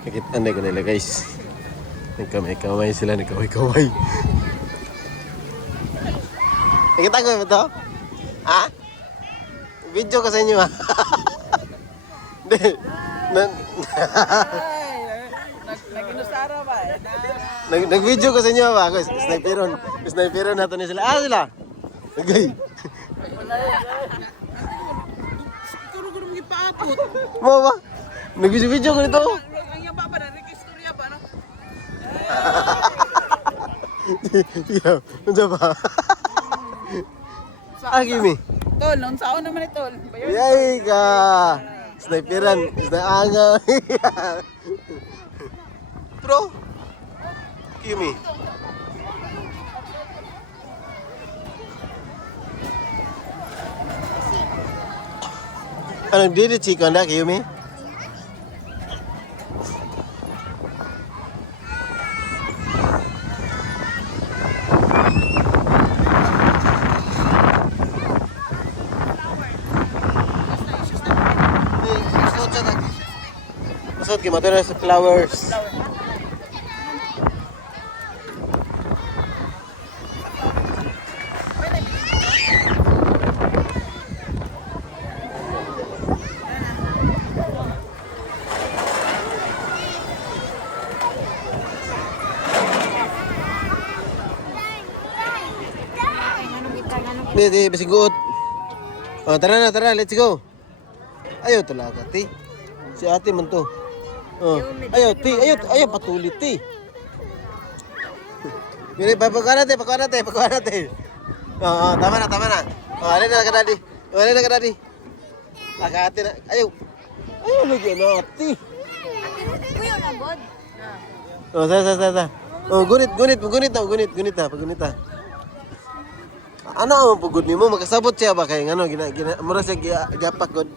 Nakita ko nila guys. Nagkamay-kamay sila, nagkaway-kaway. Nakita ko ba ito? Ha? Video ko sa inyo ha? Hindi. Nag-inusara ba eh? Nag-video ko sa inyo ba? Sniperon nato ni sila. Ah, sila? Okay. Siguro mo ipaabot. Mo ba? Nag-video ko nito. Ang yaba ba na? Istorya ba no? Ikaw, unsa ba? Ah, Kimi. Tol, noon saon naman ito. Yay ka! Sniperan, anga. Bro, Kimi. Anong dito chika na, Kimi? Masud kay matera sa flowers. Di basigot. Oh, tara, let's go. Ayaw talaga, ti. Si ate man to. Oh, ayaw, ti, ayaw patulit, ti. Mire, pagkuha natin. Oh, tama na. Oh, alin na ka, daddy. Ate na, ayaw. Ayaw, lagi na, ti. Kuya na god. Oh, sa. Oh, gunit na. Ano ang pugod nimo? Magkasabot siya ba kay ngano mura siya gapak god.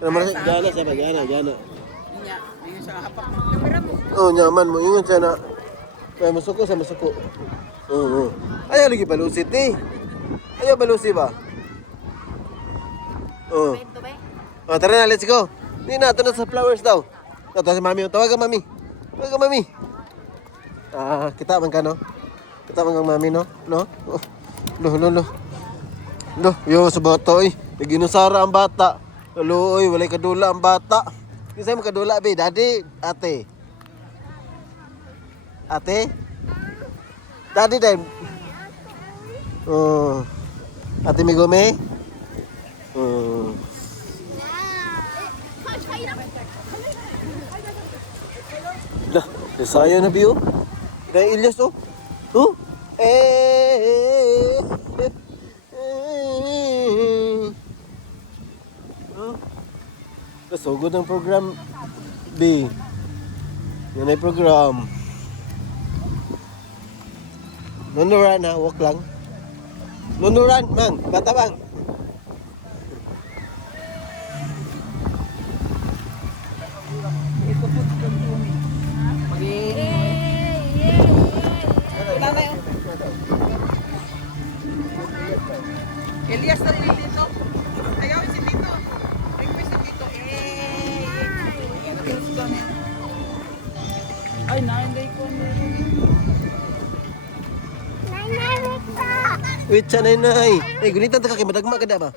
Mura siya gana siya ba gana. Niya, yung sa hapak. Oh, nyaman mo ingon siya na. May masuko. Oo. Ayaw lagi balusit eh. Ayaw balusi ba? Oh. Oh, tara na, let's go. Hindi na, ito na sa flowers daw. Ito si mami. Tawagan mami. Ah, kita man ka no? Kita man kang mami no? No? Oh. Lo, yo sa bata oy. Naginusara ang bata. Lalo oy, walay kadula ang bata. Kinsa mo kadula be, daddy, ate. Ate? Daddy din. Oh. Ate Migome? Oh. Lah, sayo na biyo. Dai Ilyas oh. Oh. Sugod ang program B. Yan ay program. Nunuran ha, walk lang. Nunuran, mang, bata bang. Elias na rin dito. Ayaw si dito. Request si dito. Ay, nainday ko. Wait, sanay. Gunitan ta ka kay madagma kada ba?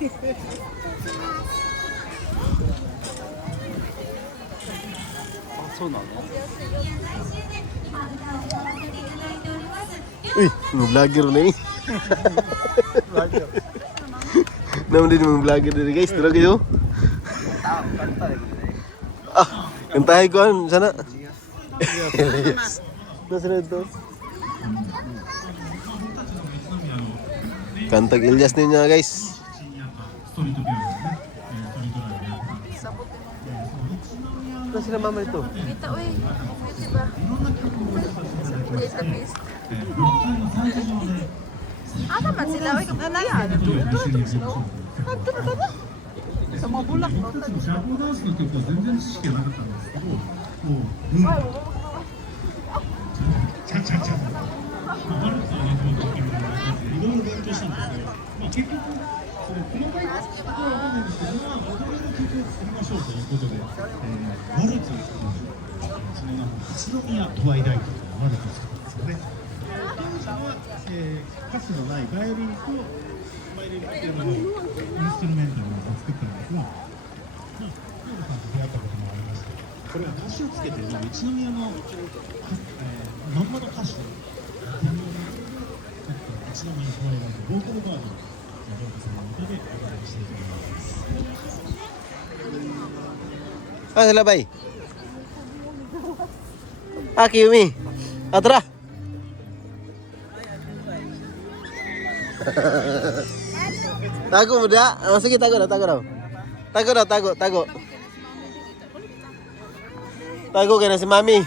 そうなの Uy, mga vlogger na ni. Naman din mga vlogger na guys. Tara kayo. Ah, kantahin ko sana. Yes. Nasa na ito? Kantag Ilyas niya guys. Nasa na mama ito? Kita, uy. Beauty ba? Sa pista. Asa man sila, uy. Kapanayan. Nandun ka ba? Sa mga bulak, no? 社交ダンスの曲は全然知識がなかったんですけど、もう、チャチャチャ、バルツをね、いろいろ勉強したんですけど、まあ、結局、その細かいことは分かんないんですけど、まあ、踊れる曲を作りましょうということで、バルツを作りましょう。その名も、宇都宮トワイライトというバルツを作ったんですよね。当時は、歌詞のないバイオリンとバイオリンっていうのをインストゥルメンタルを作ったんですが、まあ、河野さんと出会ったこともありまして、これは歌詞をつけて、宇都宮の、まんまの歌詞で、宇都宮トワイライトボーカルバージョン、ジョンコさんの歌でお届けしていきます。 Ah, sila bay. Ah, Kiyumi. Ah, tara. Tago mo da. Oh, sige, tago daw, tago daw. Tago daw, tago, tago. Tago kay na si Mami.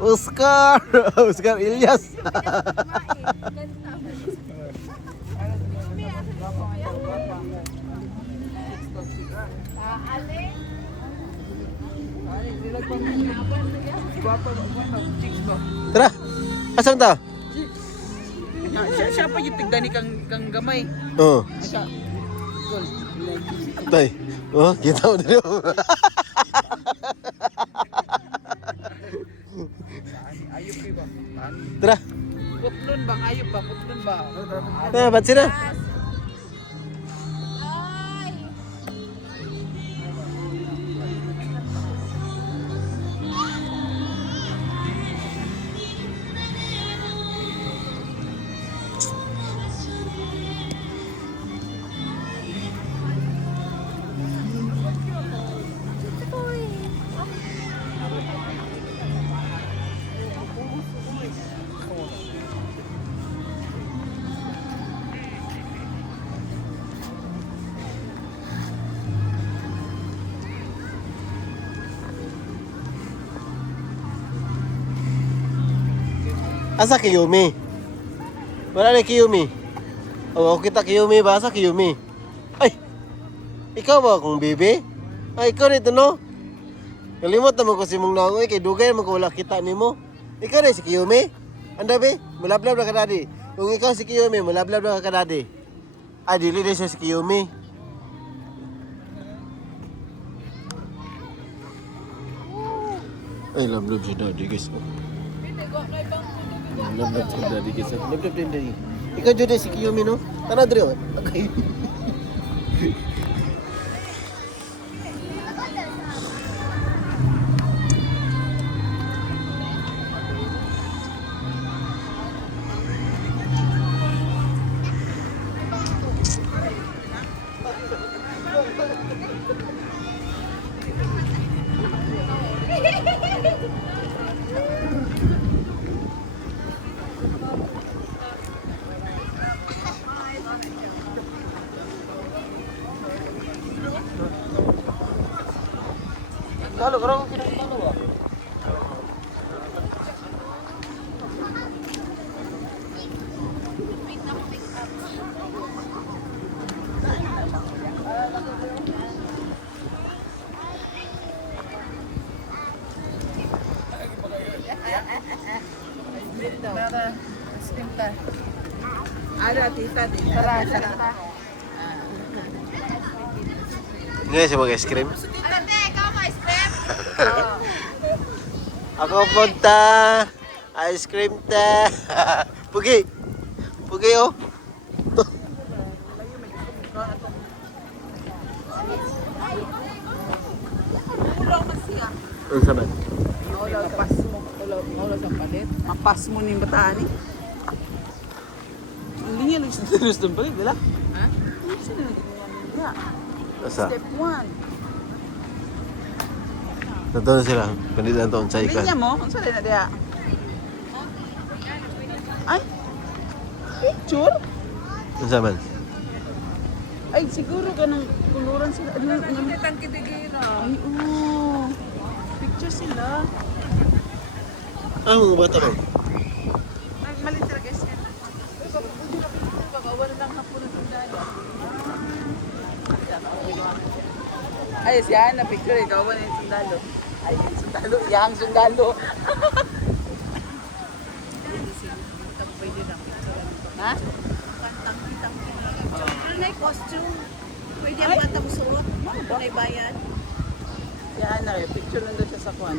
Oscar, Oscar Ilyas. Tara. Asam ta? Siya pa yung tigdani kang gamay. Oh. Siya. Tay. Oh, kita mo dito. Ayop kayo ba? Tara. Putlon bang ayop ba? Putlon ba? Ba't sila? Asa Kiyumi? Wala na Kiyumi. Oh, kita Kiyumi ba? Asa Kiyumi? Ay! Ikaw ba akong bibi? Ay, ikaw rito no? Kalimot naman ko si mong nangoy kay dugay mo ko wala kita nimo. Ikaw rin si Kiyumi? Anda be? Mulablab na ka dadi. Kung ikaw si Kiyumi, mulablab na ka dadi. Ay, dili rin siya si Kiyumi. Ay, lablab si dadi guys. Lablab si dadi guys. Lablab din dadi. Ikaw dyan si Kiyumi no? Tara diri o. Okay. Kalau orang kita tahu ba? cream ta. Ada tita, tita. Tara, tara. Ngayon siya mag-ice cream. Ate, ikaw mo ice cream? Ako punta. Ice cream ta. Pugi. Pugi oh. Muraw man siya. Ano sabi? Mapas mo. Maulaw sa palit. Mapas mo ni bataan eh. Hindi niya list ng palit, dila? Ha? Hindi siya na. Asa? Step 1. Natoon sila. Kanila ang taon sa Linya ikan. mo, ang sali na diya. Ay, picture? Ano sabi? Ay, siguro ka ng kuluran sila. Ang kidigira. Ay, oo. Picture sila. Ah, mga bata ba? Malit sila guys. Pag-awal lang na po ng sundalo. Ay, siya na picture. Ikaw ba na yung sundalo? Ay, yung sundalo. Yang sundalo. Ha? Ano na yung costume? Pwede ang bata mo suot? May bayad? Siya na kayo. Picture nandun siya sa kwan.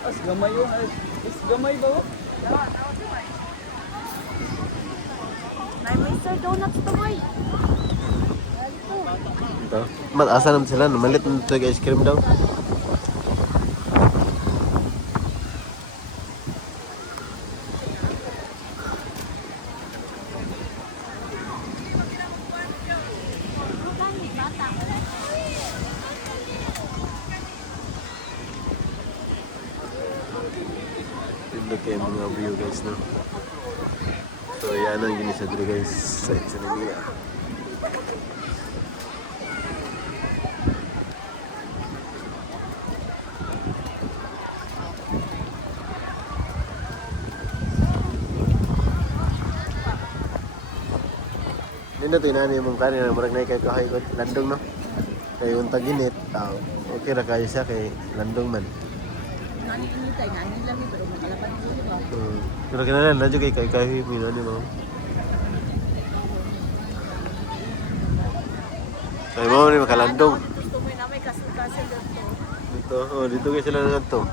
As gamay yung... As gamay ba? May Mr. Donuts to boy. Ito. Asa naman sila. Malit na ito ice cream daw. Look kayo mga view guys no. So yan ang gini sa dito guys sa Manila. Nino tinani mong kanin murag na kay kahay ko landong no. Kay unta ginit. Okay ra kayo siya kay landong man. Nani-initay, nani lang eh, pero makalapan ko, di ba? Pero kinalan na juga kay kahay mino ni mo. Kay mo ni makalandong. Gusto mo na may kasal-kasal dito. Dito, oh dito guys sila ngadto.